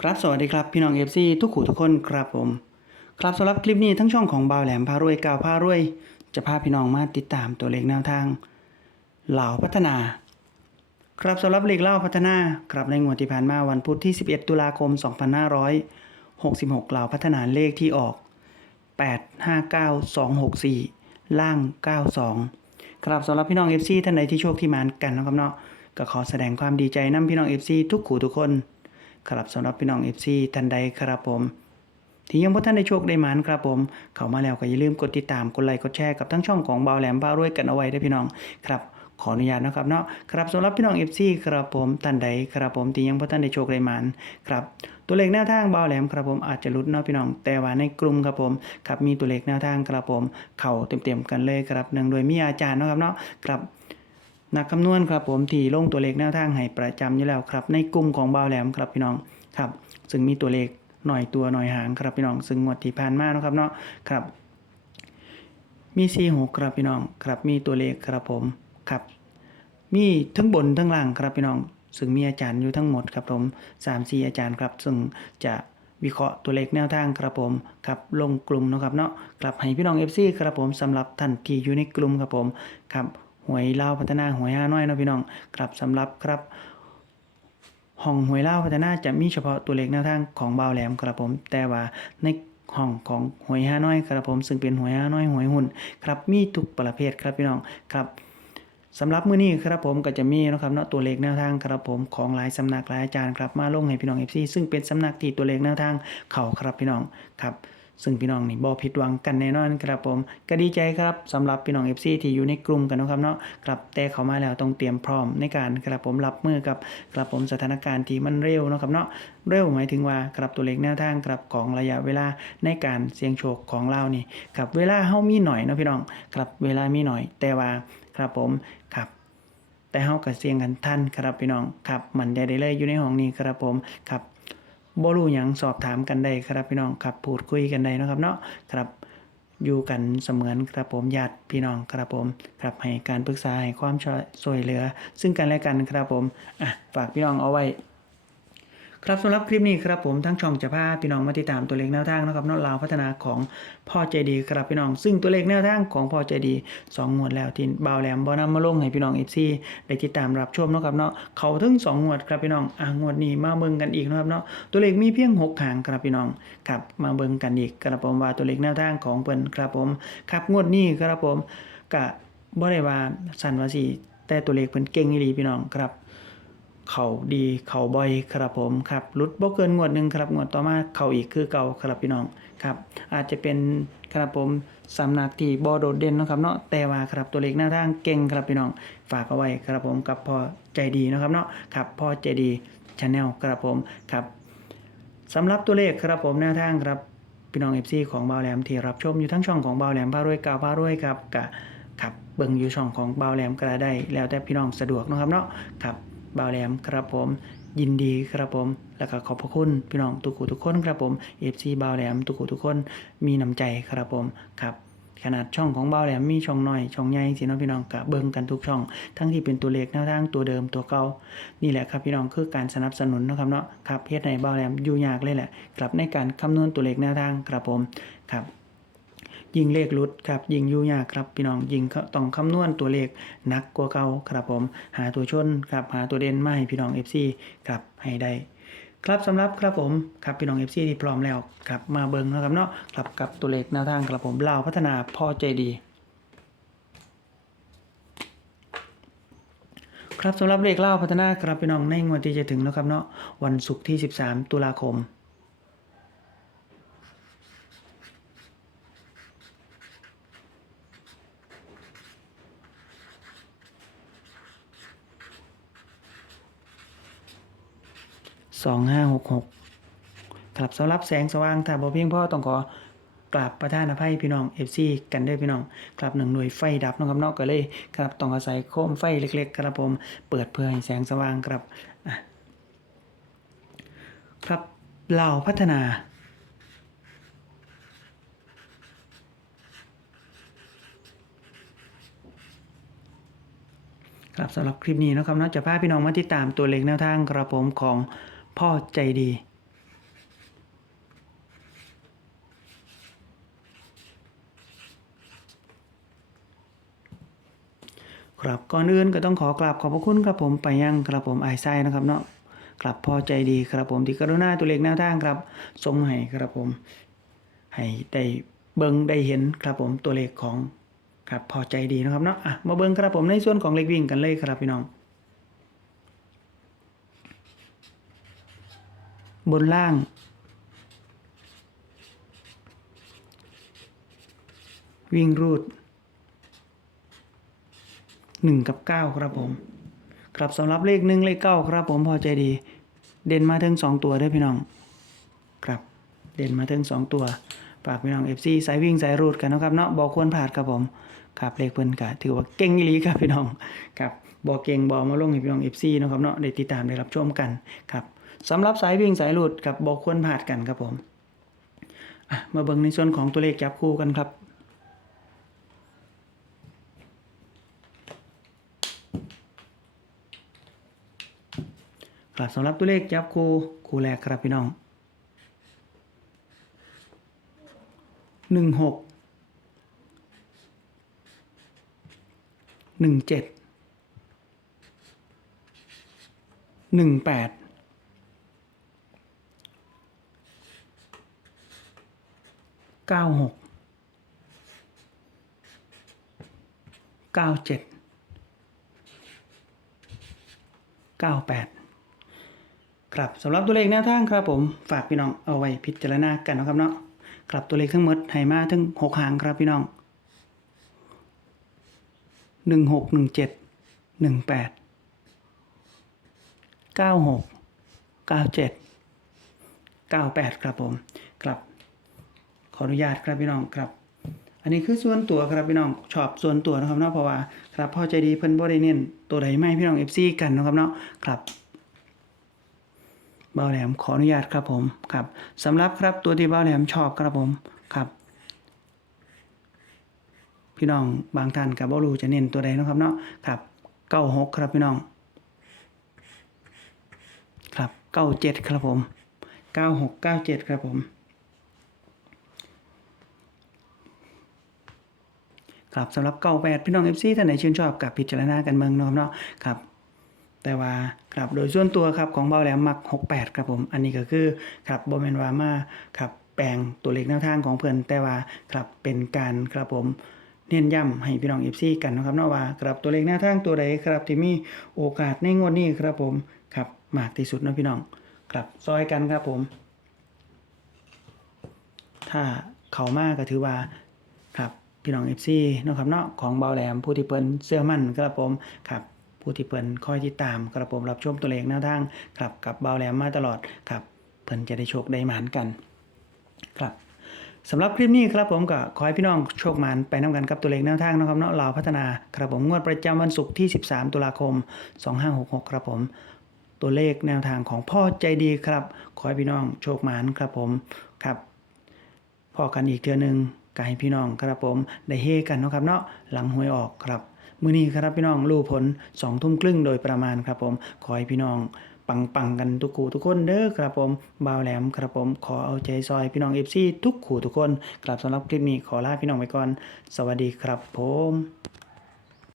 ครับสวัสดีครับพี่น้องเอฟซีทุกขู่ทุกคนครับผม ครับสำหรับคลิปนี้ทั้งช่องของบ่าวแหลมพารวยกาวพารวย จะพาพี่น้องมาติดตามตัวเลขแนวทางเหล่าพัฒนา ครับสำหรับเลขเล่าพัฒนาครับในงวดที่ผ่านมาวันพุธที่ 11 ตุลาคม 2566เหล่าพัฒนาเลขที่ออก 859264 ล่าง 92 ครับสำหรับพี่น้อง FC ท่านใดที่โชคที่มานกันนะครับเนาะก็ขอแสดงความดีใจนํพี่น้อง FC ทุกขู่ทุกคน ครับสำหรับพี่น้อง FC ท่านใดครับผม ที่ยังบ่ท่านได้โชคได้หมานครับผม เข้ามาแล้วก็อย่าลืมกดติดตามกดไลค์กดแชร์กับทั้งช่องของเบาแหลมบ้ารวยกันเอาไว้ได้พี่น้องครับขออนุญาตนะครับเนาะครับสำหรับพี่น้อง FC ครับผมท่านใดครับผมที่ยังบ่ท่านได้โชคได้หมานครับตัวเลขแนวทางเบาแหลมครับผมอาจจะลุดเนาะพี่น้องแต่ว่าในกลุ่มครับผมครับมีตัวเลขแนวทางครับผม เข้าเต็มๆกันเลยครับเนื่งโดยมีอาจารย์นะครับเนาะครับ นักคำนวณครับผมที่ลงตัวเลขแนวทางให้ประจำอยู่แล้วครับ ในกลุ่มของบาวแหลมครับพี่น้องครับ ซึ่งมีตัวเลขหน่อยตัวหน่อยหางครับพี่น้อง ซึ่งงวดที่ผ่านมานะครับเนาะครับ มี4 6ครับพี่น้องครับมีตัวเลขครับผมครับ มีทั้งบนทั้งล่างครับพี่น้อง ซึ่งมีอาจารย์อยู่ทั้งหมดครับผม3 4อาจารย์ครับ ซึ่งจะวิเคราะห์ตัวเลขแนวทางครับผมครับลงกลุ่มนะครับเนาะกลับให้พี่น้อง FC ครับผมสำหรับท่านที่อยู่ในกลุ่มครับผมครับ หวยเล่าพัฒนาหวยห้าน้อยนะพี่น้องครับสำหรับครับห้องหวยเล่าพัฒนาจะมีเฉพาะตัวเลขแนวทางของบ่าวแหลมครับผม แต่ว่าในห้องของหวยห้าน้อยครับผมซึ่งเป็นหวยห้าน้อยหวยหุ่นครับมีทุกประเภทครับพี่น้องครับสำหรับมื้อนี้ครับผมก็จะมีนะครับเนาะตัวเลขแนวทางครับผมของหลายสำนักหลายอาจารย์ครับมาลงให้พี่น้อง FC ซึ่งเป็นสำนักที่ตัวเลขแนวทางเข่าครับพี่น้องครับ ซึ่งพี่น้องนี่บ่ผิดหวังกันแน่นอนครับผม ก็ดีใจครับสำหรับพี่น้อง FC ที่อยู่ในกลุ่มกันนะครับเนาะครับแต่เขามาแล้วต้องเตรียมพร้อมในการครับผมรับมือกับครับผมสถานการณ์ที่มันเร็วนะครับเนาะเร็วหมายถึงว่าครับตัวเลขแนวทางครับของระยะเวลาในการเสี่ยงโชคของเรานี่ครับเวลาเฮามีหน่อยเนาะพี่น้องครับเวลามีหน่อย แต่ว่าครับผมครับแต่เฮาก็เสี่ยงกันทันครับพี่น้องครับมันได้ได้เลยอยู่ในห้องนี้ครับผมครับ บ่รู้หยังสอบถามกันได้ครับพี่น้องครับพูดคุยกันได้นะครับเนาะครับอยู่กันเสมือนครับผมญาติพี่น้องครับผมครับให้การปรึกษาให้ความช่วยช่วยเหลือ ซึ่งกันและกันครับผมอะฝากพี่น้องเอาไว้ ครับสำหรับคลิปนี้ครับผมทั้งช่องจะพาพี่น้องมาติดตามตัวเลขแนวทางนะครับเนอกลาวพัฒนาของพ่อใจดีครับพี่น้อง ซึ่งตัวเลขแนวทางของพ่อใจดีสองงวดแล้วที่บ่าวแหลมบ่นำมาลงให้พี่น้องเอฟซีได้ติดตามรับชมนะครับเนาะเขาถึงสองงวดครับพี่น้องอ่างวดนี้มาเบิ่งกันอีกนะครับเนาะตัวเลขมีเพียงหกหางครับพี่น้องครับมาเบิ่งกันอีกครับผมว่าตัวเลขแนวทางของเพิ่นครับผมครับงวดนี้ครับผมกะบ่ได้ว่าสั่นว่าสิแต่ตัวเลขเพิ่นเก่งอีหลีพี่น้องครับ เขาดีเขาบ่อยครับผมครับรุดบ่เกินงวดหนึ่งครับงวดต่อมาเขาอีกคือเก่าครับพี่น้องครับอาจจะเป็นครับผมสำนักที่บ่โดดเด่นนะครับเนาะแต่ว่าครับตัวเลขหน้าทางเก่งครับพี่น้องฝากเอาไว้ครับผมกับพ่อใจดีนะครับเนาะครับพ่อใจดีชาแนลครับผมครับสำหรับตัวเลขครับผมแนวทางครับพี่น้อง FC ของบ่าวแหลมที่รับชมอยู่ทั้งช่องของบ่าวแหลมพารวยกาวพารวยครับกะครับเบิ่งอยู่ช่องของบ่าวแหลมก็ได้แล้วแต่พี่น้องสะดวกนะครับเนาะครับ บ่าวแหลมครับผม ยินดีครับผม แล้วก็ขอบพระคุณพี่น้องทุกคนทุกคนครับผมเอฟซีบ่าวแหลมทุกคนทุกคนมีน้ำใจครับผมครับขนาดช่องของเบาแหลมมีช่องน้อย ช่องใหญ่สิเนาะพี่น้องกะเบิ่งกันทุกช่อง ทั้งที่เป็นตัวเลขแนวทางตัวเดิมตัวเก่านี่แหละครับพี่น้องคือการสนับสนุนนะครับเนาะครับเฮ็ดให้บ่าแหลมอยู่ยากเลยแหละครับในการคำนวณตัวเลขแนวทางครับผมครับ ยิงเลขหลุดครับยิงยุ่ยากครับพี่น้องยิงต้องคำนวณตัวเลขนักกว่าเก่าครับผมหาตัวชนครับหาตัวเด่นมาให้พี่น้อง FC ครับให้ได้ครับสำหรับครับผมครับพี่น้อง FC ที่พร้อมแล้วครับมาเบิ่งนะครับเนาะครับกับตัวเลขแนวทางครับผมลาวพัฒนาพ่อใจดีครับสำหรับเลขเล่าพัฒนาครับพี่น้องในงวดที่จะถึงแล้วครับเนาะวันศุกร์ที่ 13 ตุลาคม สองห้าหกหกครับสำหรับแสงสว่างถ้าบ่เพียงพอต้องขอกราบประทานอภัยพี่น้อง FC กันด้วยพี่น้องครับหนึ่งหน่วยไฟดับนะครับนอกก็เลยครับต้องอาศัยโคมไฟเล็ก ๆ ครับผมเปิดเพื่อให้แสงสว่างครับครับลาวพัฒนาครับสำหรับคลิปนี้นะครับเนาจะพาพี่น้องมาติดตามตัวเลขแนวทางกระผมของ พ่อใจดี ครับก่อนอื่นก็ต้องขอกราบขอบพระคุณครับผมไปยังครับผมไอไซนะครับเนาะกลับพอใจดีครับผมที่กรุณาตัวเล็กแนวทางครับสรงให้ครับผมให้ได้เบิ้งได้เห็นครับผมตัวเลขของครับพอใจดีนะครับเนาะมาเบิ้งครับผมในส่วนของเล็กวิ่งกันเลยครับพี่น้อง บนล่าง วิ่งรูดหนึ่งกับเก้าครับผมครับสำหรับเลขหนึ่งเลขเก้าครับผมพอใจดี เด่นมาถึงสองตัวเด้วยพี่น้อง ครับ เด่นมาถึงสองตัวฝากพี่น้องเอฟซีสายวิ่งสายรูดกันนะครับเนาะบอกควรผ่านครับผมครับเลขเพิ่นกะถือว่าเก่งอีหลีครับพี่น้องครับบอกเก่งบอกมาลงให้พี่น้องเอฟซีนะครับเนาะได้ติดตามได้รับชมกันครับ สำหรับสายวิ่งสายรูดกับบอกควรผ่านกันครับผมมาเบิ่งในส่วนของตัวเลขจับคู่กันครับครับสำหรับตัวเลขจับคู่คู่แรกครับพี่น้องหนึ่งหกหนึ่งเจ็ดหนึ่งแปด เก้าหกเก้าเจ็ดเก้าแปดครับสำหรับตัวเลขแนวทางครับผมฝากพี่น้องเอาไว้พิจารณากันนะครับเนาะครับตัวเลขทั้งหมดให้มาถึงหกหางครับพี่น้องหนึ่งหกหนึ่งเจ็ดหนึ่งแปดเก้าหกเก้าเจ็ดเก้าแปดครับผม ขออนุญาตครับพี่น้องครับ อันนี้คือส่วนตัวครับพี่น้องชอบส่วนตัวนะครับเนาะเพราะว่าครับพ่อใจดีเพิ่นบ่ได้เน้นตัวใดไม่พี่น้อง FC กันนะครับเนาะครับเบาแหลมขออนุญาตครับผมครับสำหรับครับตัวที่เบาแหลมชอบครับผมครับพี่น้องบางท่านกับบ่รู้จะเน้นตัวใดนะครับเนาะครับเก้าหกครับพี่น้อง ครับเก้าเจ็ดครับผมเก้าหกเก้าเจ็ดครับผม ครับสำหรับเก้าแปดพี่น้องเอฟซีท่านไหนชื่นชอบกับพิจารณากันเมืองเนาะครับเนาะครับแต่ว่าครับโดยส่วนตัวครับของเบาแหลมมัก 68 ครับผม อันนี้ก็คือครับโบเมนวามาครับแปลงตัวเลขแนวทางของเพื่อนแต่ว่าครับเป็นการครับผมเน้นย้ำให้พี่น้องเอฟซีกันนะครับเนาะว่าครับตัวเลขแนวทางตัวใดครับที่มีโอกาสในงวดนี้ครับผมครับมากที่สุดนะพี่น้องครับซอยกันครับผม ถ้าเขามากก็ถือว่า พี่น้องเอฟซีนะครับเนาะของเบาแหลมผู้ที่เปิ้นเสื้อมั่นครับผมครับผู้ที่เปิ้นคอยติดตามครับผมรับชมตัวเลขแนวทางครับกับเบาแหลมมาตลอดครับเพิ่นจะได้โชคได้หมานกันครับสำหรับคลิปนี้ครับผมก็ขอให้พี่น้องโชคหมานไปน้ำกันกับตัวเลขแนวทางนะครับเนาะลาพัฒนาครับผมงวดประจำวันศุกร์ที่ 13 ตุลาคม 2566 ครับผมตัวเลขแนวทางของพ่อใจดีครับ ขอให้พี่น้องโชคหมานครับผมครับพอกันอีกเทื่อนึง ก็ให้พี่น้องครับผมได้เฮกันเนาะครับเนาะหลังหวยออกครับมื้อนี้ครับพี่น้องรู้ผลสองทุ่มครึ่งโดยประมาณครับผมขอให้พี่น้องปังปังกันทุกคู่ทุกคนเด้อครับผมบ่าวแหลมครับผมขอเอาใจซอยพี่น้องเอฟซีทุกคู่ทุกคนครับสำหรับคลิปนี้ขอลาพี่น้องไปก่อน สวัสดีครับผม